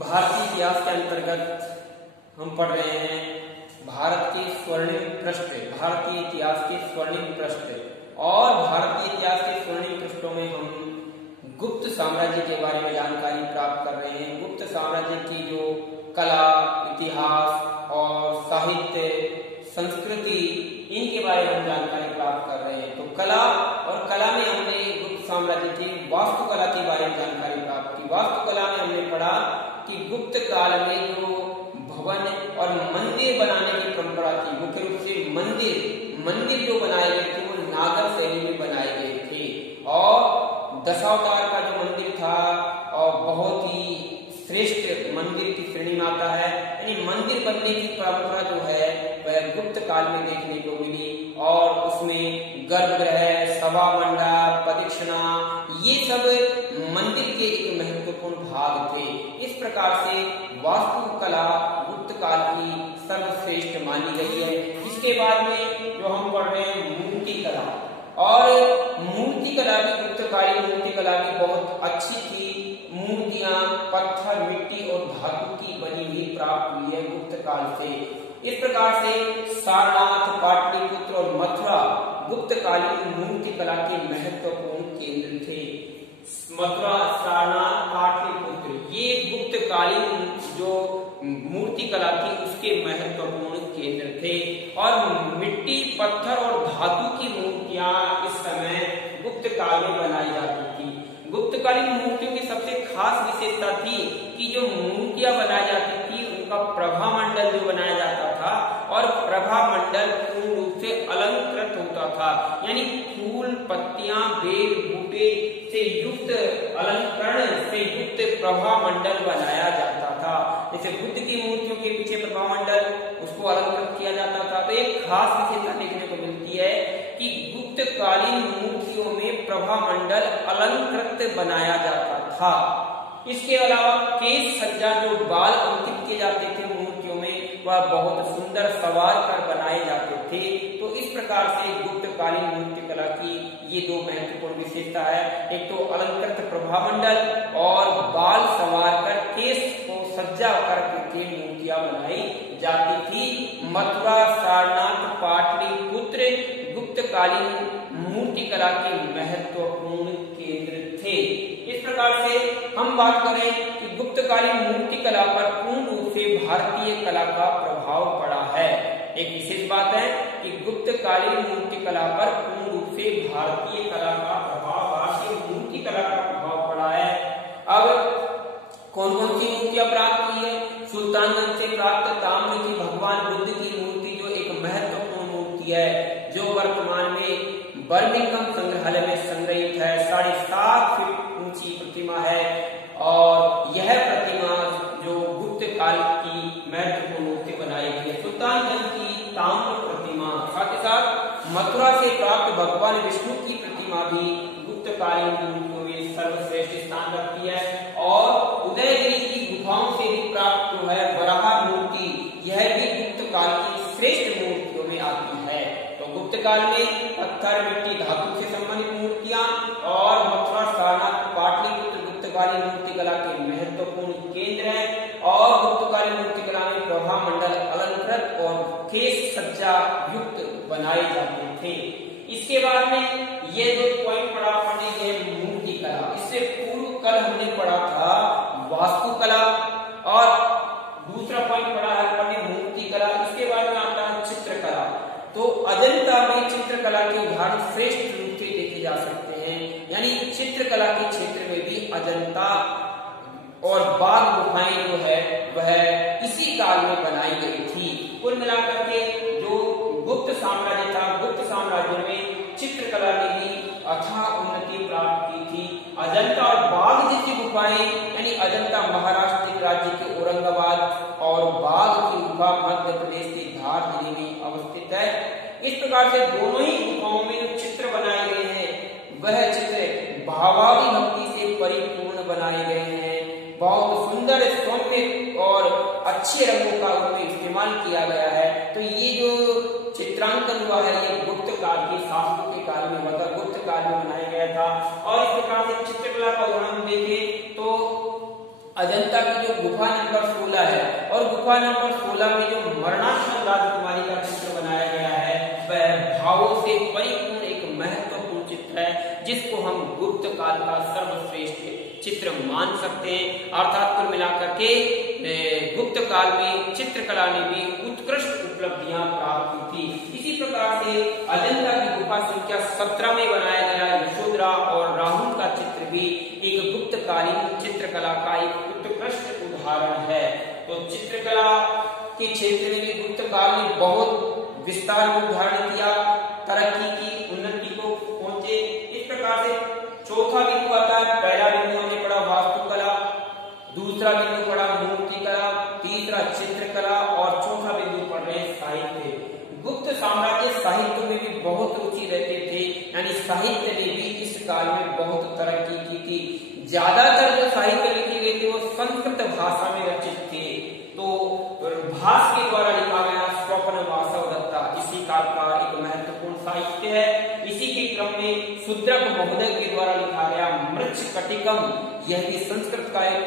भारतीय इतिहास के अंतर्गत हम पढ़ रहे हैं भारत के स्वर्णिम पृष्ठ, भारतीय इतिहास के स्वर्णिम पृष्ठ। और भारतीय इतिहास के स्वर्णिम पृष्ठों में हम गुप्त साम्राज्य के बारे में जानकारी प्राप्त कर रहे हैं। गुप्त साम्राज्य की जो कला, इतिहास और साहित्य, संस्कृति, इनके बारे में हम जानकारी प्राप्त कर रहे हैं। तो कला और कला में हमने गुप्त साम्राज्य की वास्तुकला के बारे में जानकारी प्राप्त की। वास्तुकला में हमने पढ़ा कि गुप्त काल में जो भवन और मंदिर बनाने की परंपरा थी, मुख्य रूप से मंदिर जो बनाए गए थे वो नागर शैली में बनाए गए थे। और दशावतार का जो मंदिर था और बहुत ही श्रेष्ठ मंदिर की श्रेणी में आता है। यानी मंदिर बनने की परंपरा जो है वह गुप्त काल में देखने को मिली। और उसमें गर्भगृह, सभा मंडप, प्रदक्षिणा, ये सब मंदिर के एक महत्वपूर्ण भाग थे। इस प्रकार से वास्तुकला गुप्त काल की सर्वश्रेष्ठ मानी गई है। इसके बाद में जो हम पढ़ रहे हैं मूर्ति कला, और मूर्ति कला भी गुप्तकालीन मूर्ति कला भी बहुत अच्छी थी। मूर्तियां पत्थर, मिट्टी और धातु की बनी हुई प्राप्त हुई है गुप्त काल से। इस प्रकार से सारनाथ, पाटलिपुत्र और मथुरा गुप्तकालीन मूर्ति कला के महत्वपूर्ण केंद्र थे। मथुरा, सारनाथ, पाटलिपुत्र ये गुप्तकालीन जो मूर्ति कला थी उसके महत्वपूर्ण केंद्र थे। और मिट्टी, पत्थर और धातु की मूर्तियां इस समय गुप्त काल में बनाई जाती थी। गुप्तकालीन मूर्तियों की सबसे खास विशेषता थी कि जो मूर्तियां बनाई जाती थी उनका प्रभा मंडल जो बनाया जाता था, और प्रभा मंडल पूर्ण रूप से अलंकृत होता था। यानी फूल, पत्तियां, बेल, बूटे से युक्त अलंकरण से युक्त प्रभा मंडल बनाया जाता था। जैसे बुद्ध की मूर्तियों के पीछे प्रभा मंडल, उसको अलंकृत किया जाता था। तो एक खास विशेषता देखने को मिलती है कि गुप्तकालीन मूर्तियों में प्रभा मंडल अलंकृत बनाया जाता था। इसके अलावा केश सज्जा, जो बाल अंकित किए जाते थे मूर्तियों में, वह बहुत सुंदर सवार कर बनाए जाते थे। तो इस प्रकार से गुप्तकालीन मूर्ति कला की ये दो महत्वपूर्ण विशेषता है। एक तो अलंकृत प्रभामंडल और बाल सवार कर केश को सज्जा करके मूर्तियां बनाई जाती थी। मथुरा, सारनाथ, पाटलिपुत्र गुप्तकालीन मूर्ति कला के महत्वपूर्ण केंद्र थे। इस प्रकार से हम बात करें कि गुप्तकालीन मूर्ति कला पर पूर्ण रूप से भारतीय कला का प्रभाव पड़ा है। एक विशेष बात है कि गुप्तकालीन मूर्ति कला पर पूर्ण रूप से भारतीय कला का प्रभाव, भारतीय मूर्ति कला का प्रभाव पड़ा है। अब कौन कौन सी मूर्तियां प्राप्त हुई है? सुल्तानगंज से प्राप्त ताम्र की भगवान बुद्ध की मूर्ति जो एक महत्वपूर्ण मूर्ति है, जो वर्तमान में बर्मिंघम संग्रहालय में संग्रहित है। 7.5 फीट ऊंची प्रतिमा है। और यह प्रतिमा जो गुप्त काल की महत्वपूर्ण मूर्ति बनाई गई है। सुल्तानगंज की ताम्र प्रतिमा, साथ ही साथ मथुरा से प्राप्त भगवान विष्णु की प्रतिमा भी गुप्तकालीन मूर्तियों में सर्वश्रेष्ठ स्थान रखती है। और उदयगिरी की गुफाओं से भी प्राप्त जो है वराह मूर्ति, यह भी गुप्त काल की श्रेष्ठ मूर्तियों में आती है। तो गुप्त काल में पत्थर, मिट्टी, धातु से संबंधित मूर्तियां और मथुरा, सारनाथ, पाटलिपुत्र गुप्तकालीन मूर्ति कला के महत्वपूर्ण केंद्र हैं। और गुप्तकालीन मूर्ति कला में प्रभा मंडल अलंकृत और केश सज्जा युक्त बनाए जाते थे। इसके बाद में ये दो पॉइंट पढ़ा पढ़ने के मूर्ति कला। इससे पूर्व कल हमने पढ़ा था वास्तुकला, और दूसरा पॉइंट पढ़ा है पढ़ने मूर्ति कला। इसके बाद में आता है चित्रकला। तो अजंता में चित्रकला के उदाहरण श्रेष्ठ रूप से देखे जा सकते हैं। यानी चित्रकला के क्षेत्र में भी अजंता और बाघ गुफाएं जो है वह इसी काल में बनाई गई थी। कुल मिलाकर के जो गुप्त साम्राज्य था, गुप्त साम्राज्य में चित्रकला ने भी अथाह उन्नति प्राप्त की थी। अजंता और बाघ जैसी गुफाएं, यानी अजंता महाराष्ट्र राज्य के औरंगाबाद और बाघ की गुफा मध्य प्रदेश के धार जिले में अवस्थित है। इस प्रकार से दोनों ही गुफाओं में जो चित्र बनाए गए हैं वह चित्र भावावी भक्ति से परिपूर्ण बनाए गए हैं। बहुत सुंदर, सौम्य और अच्छे रंगों का उनमें इस्तेमाल किया गया है। तो ये जो चित्रांकन हुआ है ये गुप्त काल के शासकों के काल में हुआ था, गुप्त काल में बनाया गया था। और इस प्रकार से चित्रकला का उदाहरण देखें तो अजंता की जो गुफा नंबर 16 है और गुफा नंबर 16 में जो मरणासन राजकुमारी का चित्र बनाया गया है वह भावों से परिपूर्ण एक महत्वपूर्ण चित्र है, जिसको हम गुप्त काल का सर्वश्रेष्ठ चित्र मान सकते हैं। अर्थात कुल मिलाकर के गुप्त काल में चित्रकला ने भी उत्कृष्ट उपलब्धियां प्राप्त की थी। इसी प्रकार से अजंता की गुफा संख्या 17 में बनाया गया यशोधरा और राहुल का चित्र भी एक गुप्तकालीन चित्रकला का एक उत्कृष्ट उदाहरण है। तो चित्रकला के क्षेत्र में भी गुप्त काल में बहुत विस्तार में उदाहरण किया, तरक्की की, उन्नति को पहुंचे। इस प्रकार से चौथा बिंदु आता है, पहला बिंदु हमने पढ़ा वास्तुकला, दूसरा बिंदु पढ़ा मूर्तिकला, तीसरा चित्रकला और चौथा बिंदु पढ़ रहे साहित्य। गुप्त साम्राज्य साहित्य में भी बहुत रुचि रखते थे, यानी साहित्य ने भी इस काल में बहुत तरक्की की थी। ज्यादातर जो साहित्य लिखे गए थे वो संस्कृत भाषा में रचित थे। तो भास के द्वारा लिखा गया स्वप्न वासव दत्ता इसी काल का एक महत्वपूर्ण साहित्य है। इसी के क्रम में शूद्रक महोदय के द्वारा लिखा गया मृच्छकटिकम, यह भी संस्कृत का एक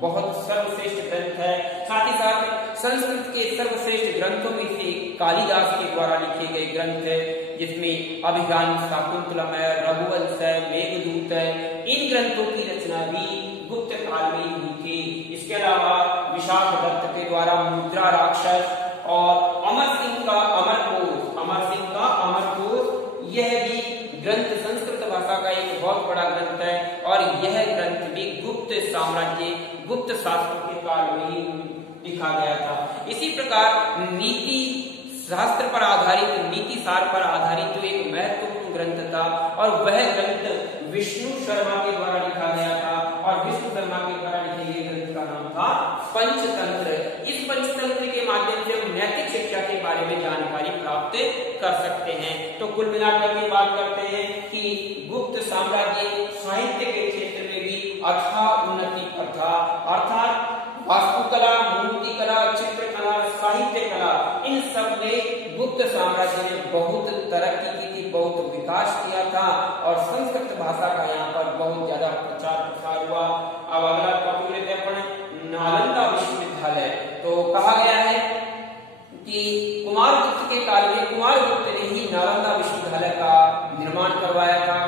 बहुत सर्वश्रेष्ठ ग्रंथ है। साथ ही साथ संस्कृत के सर्वश्रेष्ठ ग्रंथों में से कालिदास के द्वारा लिखे गए ग्रंथ है, जिसमें अभिज्ञान शाकुंतलम है, रघुवंश है, मेघदूत है। इन ग्रंथों की रचना भी गुप्त काल में हुई थी। इसके अलावा विशाख दत्त के द्वारा मुद्रा राक्षस और अमर सिंह का अमरकोश, यह भी ग्रंथ संस्कृत भाषा का एक बहुत बड़ा ग्रंथ है और यह ग्रंथ भी गुप्त साम्राज्य, गुप्त शास्त्रों के काल में ही लिखा गया था। इसी प्रकार नीति शास्त्र पर आधारित, नीति सार पर आधारित जो एक महत्वपूर्ण ग्रंथ था और वह ग्रंथ विष्णु शर्मा के द्वारा लिखा गया था और विष्णु शर्मा के द्वारा लिखे गए ग्रंथ का नाम था पंचतंत्र। इस पंचतंत्र के माध्यम से हम नैतिक शिक्षा के बारे में जानकारी प्राप्त कर सकते हैं। तो कुल मिलाकर के बात करते हैं कि गुप्त साम्राज्य साहित्य के क्षेत्र में भी अथाह उन्नति पर था। अर्थात वास्तुकला, मूर्तिकला, चित्रकला, साहित्य कला, इन सब में गुप्त साम्राज्य ने बहुत तरक्की की थी, बहुत विकास किया था और संस्कृत भाषा का यहाँ पर बहुत ज्यादा प्रचार प्रसार हुआ। अब अगला टॉपिक लेते हैं अपन नालंदा विश्वविद्यालय। तो कहा गया है कि कुमारगुप्त के काल में कुमारगुप्त ने ही नालंदा विश्वविद्यालय का निर्माण करवाया था।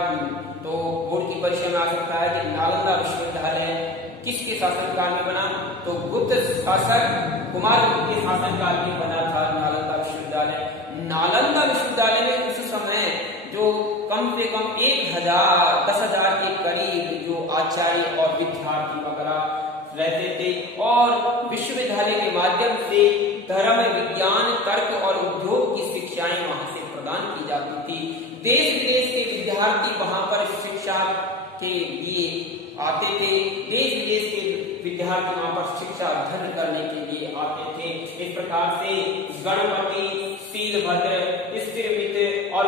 तो बोर्ड की परीक्षा में आ सकता है कि नालंदा विश्वविद्यालय किसके शासनकाल में बना? तो गुप्त शासक कुमारगुप्त के शासनकाल में बना था नालंदा विश्वविद्यालय। नालंदा विश्वविद्यालय में उस समय जो कम से कम 10,000 के करीब जो आचार्य और विद्यार्थी वगैरह रहते थे और विश्वविद्यालय के माध्यम से धर्म, विज्ञान, तर्क और उद्योग की शिक्षाएं वहां से प्रदान की जाती थी। देश विदेश के विद्यार्थी वहां पर शिक्षा के लिए आते थे। देश विदेश के विद्यार्थी वहां पर शिक्षा अध्ययन करने के लिए आते थे। इस प्रकार से गणपति, शीलभद्र, स्थिरमित और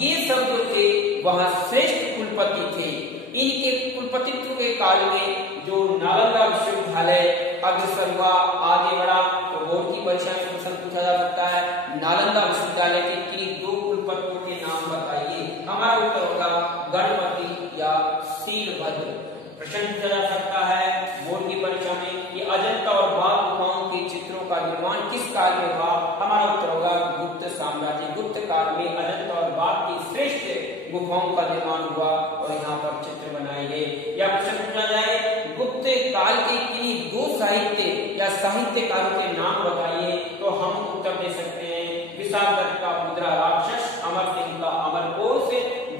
ये सब जो थे वहां श्रेष्ठ कुलपति थे। इनके कुलपतित्व के काल में जो नालंदा विश्वविद्यालय अग्रसर हुआ, आगे बढ़ा। तो बोर्ड की परीक्षा में प्रश्न पूछा जा सकता है नालंदा विश्वविद्यालय के किन्हीं 2 कुलपतियों के नाम बताइए। हमारा उत्तर होगा गणपति या शीलभद्र। प्रश्न पूछा जा सकता है बोर्ड की परीक्षा में कि अजंता और बाघ गुफाओं के चित्रों का निर्माण किस काल में हुआ? हमारा उत्तर होगा गुप्त साम्राज्य, गुप्त काल में अजंता और बाघ की श्रेष्ठ गुफाओं का निर्माण हुआ और यहाँ पर चित्र बनाए गए। या प्रश्न पूछा जाए गुप्त काल के किन्हीं 2 साहित्य या साहित्यकारों के नाम बताइए, तो हम उत्तर दे सकते हैं विशाख दत्त का मुद्रा राक्षस, अमर सिंह का अमरकोश,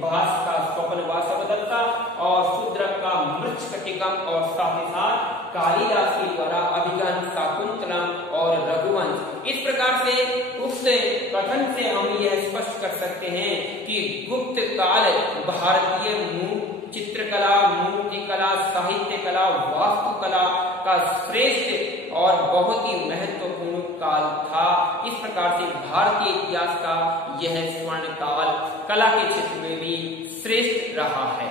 भास का स्वप्न वासव दत्ता और शूद्रक का मृच्छकटिकम और साथ ही साथ कालिदास के द्वारा अभिज्ञान शाकुंतलम और रघुवंश। इस प्रकार से उक्त कथन से हम यह स्पष्ट कर सकते हैं कि गुप्त काल भारतीय चित्रकला, मूर्तिकला, साहित्य कला, वास्तुकला का श्रेष्ठ और बहुत ही महत्वपूर्ण काल था। इस प्रकार से भारतीय इतिहास का यह स्वर्ण काल कला के क्षेत्र में भी श्रेष्ठ रहा है।